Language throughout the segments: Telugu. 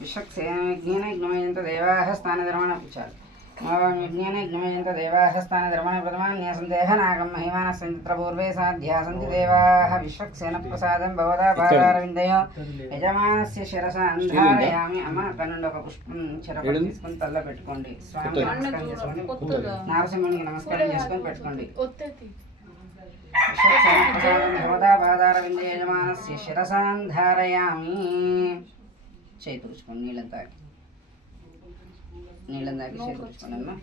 విశ్వక్సేన జ్ఞమయంత దేవాः స్థానధర్మణపించాలి విజ్ఞాన జ్ఞమయంత దేవాः స్థానధర్మణ ప్రథమాన్యసందేహనాగం మహిమానస్సంత్రపూర్వే సాధ్యా సంతి దేవాः విశ్వక్సేన ప్రసాదం భవదా పాదారవిందయో యజమానస్య శిరస అంధారయామి. అమ్మ అక్కడ నుండి ఒక పుష్పం చెరపడి తీసుకొని తల్ల పెట్టుకోండి. స్వామికి నమస్కారం చేసుకోండి. నారసింహునికి నమస్కారం చేసుకొని పెట్టుకోండి. విశ్వక్సేన ప్రసాదం భవదా పాదారవిందయో యజమానస్య శిరసాంధారయామి. చేయి తుడుచుకోండి. నీళ్ళని తాగి చేయి తుడుచుకోండి అమ్మా.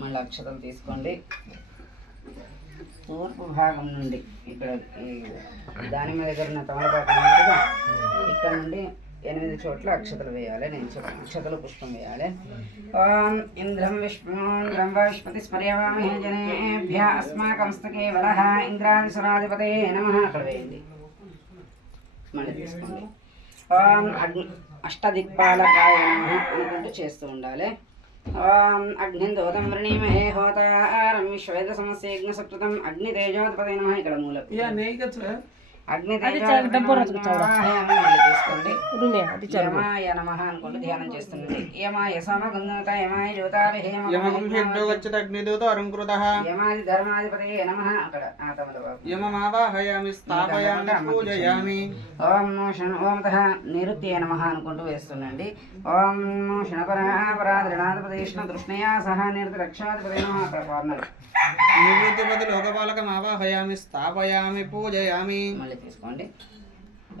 మళ్ళీ అక్షతలు తీసుకోండి. తూర్పు భాగం నుండి ఇక్కడ దానిమ్మ దగ్గర ఉన్న తమలపాకు కదా, ఇక్కడ నుండి 8 చోట్ల అక్షతలు వేయాలి. నేను అక్షతలు పుష్పం వేయాలి. ఓం ఇంద్రం విష్ణుంద్రం విష్పతి స్మర్యవామహే జనేభ్య అస్మాకమస్తకే వరః ఇంద్రాదిసురాధిపతే నమః. అక్కడ వేయండి. మళ్ళీ తీసుకోండి. ఓం అష్టదిక్పాలకాయ నమః అనుకుంటూ చేస్తూ ఉండాలి. ఓం అగ్నిందోతం వృణీమహే హోతారం విశ్వేద సమస్య యజ్ఞ సప్తతం అగ్నితేజోధిపతే నమః. ఇక్కడ మూల తీసుకోండి. యమాయ నమః అనుకుంటూ ధ్యానం చేస్తుంది. యమాయ సమగంగత యమాయ యమాది ధర్మాధిపతయే నమః. అక్కడ ఓంతః నిరుత్యే నమః అనుకుంటూ వేస్తుండండి. ఓం శునపరాధృణాధిపతిష్ణ తృష్ణయా సహ నిరుతి రక్షాధిపతే నమః. అక్కడ కార్నర్ నివృత్తిపతి లోకపాలకం ఆవాహయామి స్థాపయామి పూజయామి. మళ్ళీ తీసుకోండి.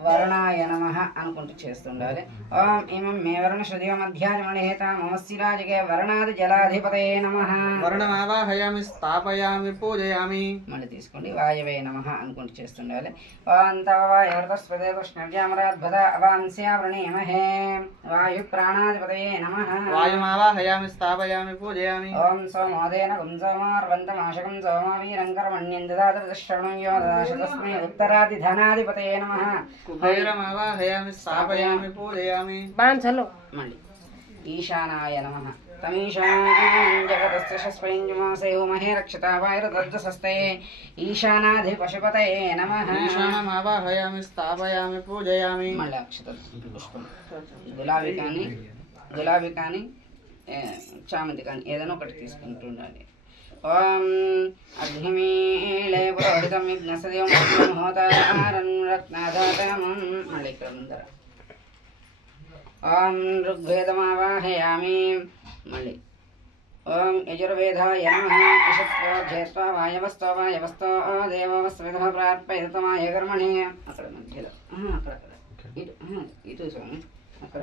వరుణాయ నమః అనుకుంటూ చేస్తుండాలి. ఓం ఇమం మే వరుణ శ్రుతివ మధ్యాజమణిహేత మమస్సిరాజకే వరుణాది జలాధిపతయే నమః. వరుణమావాహయామి స్థాపయామి పూజయామి. మళ్ళీ తీసుకోండి. వాయవే నమః అనుకుంటూ చేస్తుండాలి. ఓం తవ వాయుర్తస్పదే కృష్ణవ్యామరాద్భుత అవాంస్యా వృణీమహే వాయు ప్రాణాధిపతయే నమః. వాయుమావాహయామి స్థాపయామి పూజయామి. ఓం సోమోదేన గుంసోమార్వంతమాశకం సోమవీరం కర్మణ్యం దదాతశ్రవణం యో దదాశ తస్మై ఉత్తరాది ధనాధిపతయే నమః. కుబేరమావాహయామి స్థాపయామి పూజయామి. మళ్ళీ ఈశానాయ నమః. తమీశానం జగతస్య శస్వైంజుమాసే మహే రక్షతా వాయుర్దర్జసస్తే ఈశానాధి పశుపతయే నమః. ఈశానమావాహయామి స్థాపయామి పూజయామి. మళ్ళీ అక్షతలు పుష్పం గులాబీ కానీ చామంతి కానీ ఏదైనా ఒకటి తీసుకుంటుండాలి. ఓం అగ్నిమీళే పురోహితం విఘ్నసదేవం హోతారం రత్నాధాతమం. మళ్ళీ ఇక్కడ ముందర ఓం ఋగ్వేదమావాహయామి. మళ్ళీ ఓం యజుర్వేదాయ నమః. ఇషత్వోధ్యేత్వా వాయవస్తో వాయవస్తో దేవవస్వేద ప్రార్పయతమాయ కర్మణి. అక్కడ మధ్యలో అక్కడక్కడ ఇటు స్వామి అక్కడ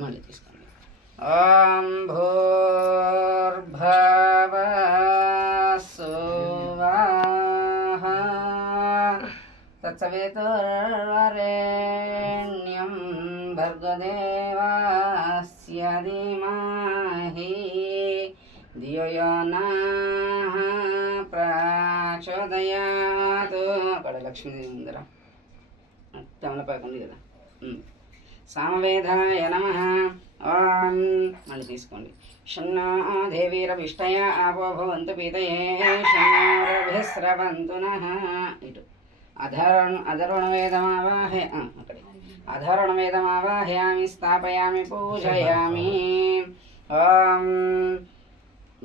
మళ్ళీ తీసుకోండి. ఓం భూర్భువః సువః తత్సవితుర్వరేణ్యం భర్గదేవస్య ధీమహి ధియో యో నః ప్రచోదయాత్. అక్కడ లక్ష్మీదేవి ముందర తమలపాకు ఉంది కదా. సామవేదాయ నమః. ఓం మళ్ళీ తీసుకోండి. షణ్ణో దేవీరభిష్టయ ఆపో భవంతు పీతయే షణ్ణోరభిస్రవంతు నః. ఇటు అధర్వణవేదమావాహయ అక్కడే అధర్వణవేదమావాహయామి స్థాపయామి పూజయామి. ఓం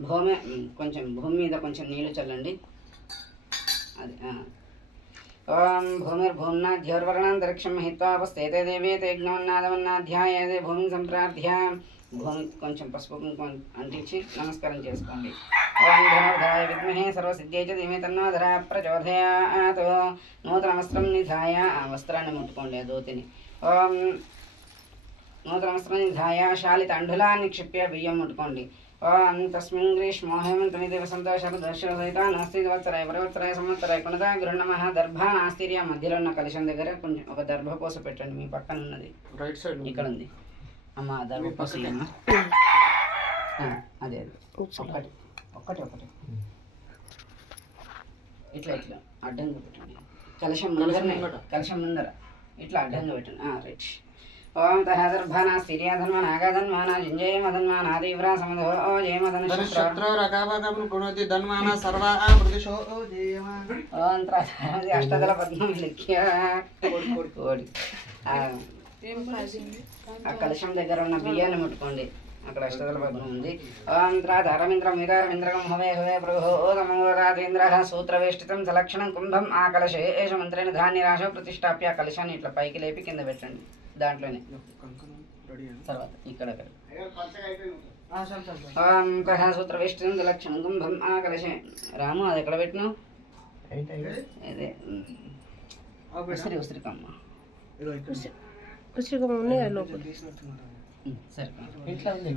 భూమి మీద కొంచెం నీళ్లు చల్లండి. అది ఓం భూమిర్భూమ్నాధ్యోర్వర్ణాంతరిక్షం హిత్వాపస్తేతే దేవేతే యజ్ఞోన్నాదమన్నాధ్యాయేతే భూమిని సంప్రార్థ్య. భూమి కొంచెం పసుపు కుంకుమ అంటించి నమస్కారం చేసుకోండి. ఓం ధనుర్ధరాయ విద్మహే సర్వసిద్ధ్యై చ ధీమహి తన్నో ధరః ప్రచోదయాత్. నూతన వస్త్రం నిధాయ ఆ వస్త్రాన్ని ముట్టుకోండి, ఆ ధోతిని. ఓం నూతన వస్త్రం నిధాయ శాలిత అండులాన్ని క్షిప్య బియ్యం ముట్టుకోండి. ఓం తస్మిన్ గ్రీష్మో హేమంతమితి వసంతోషరసహిత నాస్తి వత్సరాయ పరివత్సరాయ సంవత్సరాయ కొనదా గృహణమః. దర్భ నాస్తిర్య మధ్యలో ఉన్న కలశం దగ్గర కొంచెం ఒక దర్భపోస పెట్టండి. మీ పక్కన ఉన్నది రైట్ సైడ్ ఇక్కడ ఉంది అమ్మ. దర్భపోస అదే ఒకటి ఇట్లా అడ్డంగా పెట్టండి. కలశం ముందర ఇట్లా అడ్డంగా పెట్టండి. రైట్. ఓం తహదర్భానా స్థిర్యాధన్మనాగాధన్మానా జింజయమధన్మానా తీవ్రాసమధో ఓ ధనుషత్రరకాభగమునోతి ధన్మాన సర్వా ప్రదిశో జయమా ఓం త్రాధారమది అష్టదళ పద్మం లిఖ్య కోడి ఆ కలశం దగ్గర ఉన్న బియ్యాన్ని ముట్టుకోండి, అక్కడ అష్టదళ పద్మం ఉంది. ఓం త్రాధారమింద్రం విదారమింద్రగం హవే హవే ప్రభోరాధీంద్ర సూత్రవేష్టితం సలక్షణం కుంభం ఆ కలశే ఏష మంత్రేణ ధాన్యరాశో ప్రతిష్టాప్య ఆ కలశాన్ని ఇట్లా పైకి లేపి కింద పెట్టండి. దాంట్లోనే తర్వాత ఇక్కడ ఓం సూత్రవేష్టితం సలక్షణం కుంభం ఆ కలశే. రాము అది ఎక్కడ పెట్టినావు? అదే ఉసిరి ఉసిరికమ్మ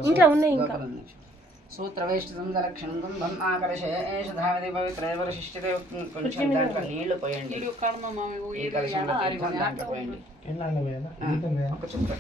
ఇంట్లో ఉన్నాయి ఇంకా. సూత్రవేష్టితం దలక్షణం కుంభం ఆకలశే ఏష ధావతి పవిత్రే వరశిష్టితే. కొంచెం దాంట్లో నీళ్లు పోయండి, ఈ కలశంలో తీర్థం దాంట్లో పోయండి. ఒక చుక్క